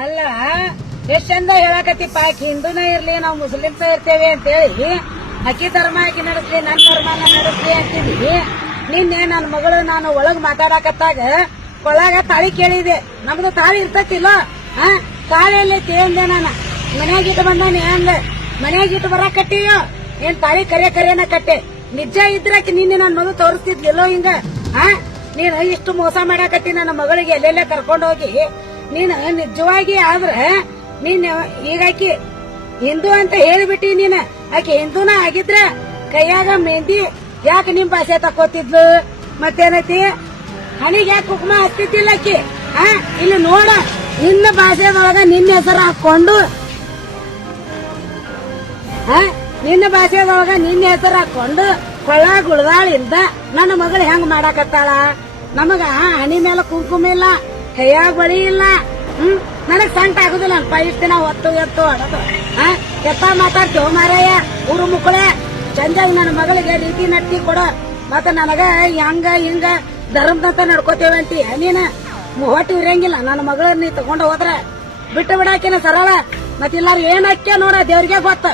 ಅಲ್ಲ ಎಷ್ಟ್ ಚಂದ ಹೇಳಕತ್ತಿಪ್ಪ ಆಕಿ ಹಿಂದೂನ ಇರ್ಲಿ ನಾವು ಮುಸ್ಲಿಮ್ಸ ಇರ್ತೇವೆ ಅಂತ ಹೇಳಿ ಅಕ್ಕಿ ಧರ್ಮ ಆಕಿ ನಡೆಸ್ಲಿ ನನ್ ಧರ್ಮನ ನಡೆಸ್ಲಿ ಅಂತಿದ್ವಿ. ನಿನ್ನೆ ನನ್ನ ಮಗಳು ನಾನು ಒಳಗ್ ಮಾತಾಡಕತ್ತಾಗ ಒಳಗ ತಾಳಿ ಕೇಳಿದೆ. ನಮ್ದು ತಾಳಿ ಇರ್ತತಿಲ್ಲ ತಾಳಿ ಎಲ್ಲೈತಿ ಅಂದೆ. ನಾನು ಮನ್ಯಾಗ ಇಟ್ಟು ಬಂದಾನೆ ಅಂದೆ. ಮನ್ಯಾಗ ಇಟ್ಟು ಬರಾಕಟ್ಟಿಯೋ ಏನ್ ತಾಳಿ ಕರೆನ ಕಟ್ಟೆ. ನಿಜ ಇದ್ರಾಕಿ ನಿನ್ನೆ ನನ್ನ ಮಗಳು ತೋರಿಸ್ತಿದ್ಲಿಲ್ಲೋ ಹಿಂಗ ನೀನು ಇಷ್ಟು ಮೋಸ ಮಾಡಾಕತ್ತಿ ನನ್ನ ಮಗಳಿಗೆ ಎಲ್ಲೆಲ್ಲ ಕರ್ಕೊಂಡು ಹೋಗಿ. ನೀನು ನಿಜವಾಗಿ ಆದ್ರ ನೀನ್ ಈಗಾಕಿ ಹಿಂದೂ ಅಂತ ಹೇಳಿಬಿಟ್ಟಿ. ನೀನ್ ಆಕಿ ಹಿಂದೂನ ಆಗಿದ್ರ ಕೈಯಾಗ ಮೆಹಂದಿ ಯಾಕೆ ನಿಮ್ ಭಾಷೆ ತಕೋತಿದ್ಲು? ಮತ್ತೇನೈತಿ ಹಣಿಗೆ ಯಾಕೆ ಕುಕ್ಮ ಹತ್ತಿದ್ದಿಲ್ಲ ಆಕಿ? ಇಲ್ಲಿ ನೋಡ ನಿನ್ನ ಭಾಷೆದೊಳಗ ನಿನ್ನ ಹೆಸರು ಹಾಕೊಂಡು ನಿನ್ನ ಭಾಷೆದೊಳಗ ನಿನ್ನ ಹೆಸರು ಹಾಕೊಂಡು ಕೊಳ್ಳ ಗುಳದಾಳಿಂದ ನನ್ನ ಮಗಳು ಹೆಂಗ್ ಮಾಡಾಕತ್ತಾಳ? ನಮಗ ಹಣಿ ಮೇಲೆ ಕುಂಕುಮ ಇಲ್ಲ, ಕೈಯಾಗ ಬಳಿ ಇಲ್ಲ. ನನಗ್ ಸಂಟ ಆಗುದಿಲ್ಲ ಅನ್ಪ ಇಷ್ಟ ದಿನ ಹೊತ್ತು ಎತ್ತು ಹೊಡೋದು. ಎತ್ತ ಮಾತಾಡ್ತೇವ ಮಾರಾಯ ಊರು ಮುಕ್ಕಳೆ ಚಂದಾಗಿ ನನ್ನ ಮಗಳಿಗೆ ರೀತಿ ನಟ್ಟಿ ಕೊಡೋ. ಮತ್ತ ನನಗ ಹಂಗ ಹಿಂಗ ಧರ್ಮದಂತ ನಡ್ಕೋತೇವೆ ಅಂತಿ ನೀನ ಹೊಟ್ಟು ಇರಂಗಿಲ್ಲ. ನನ್ನ ಮಗಳ ನೀ ತಗೊಂಡ ಹೋದ್ರ ಬಿಟ್ಟು ಬಿಡಾಕಿನ ಸರಳ. ಮತ್ತಿಲ್ಲಾರು ಏನ್ ಹಾಕ್ಯ ನೋಡ ದೇವ್ರಿಗೆ ಗೊತ್ತ.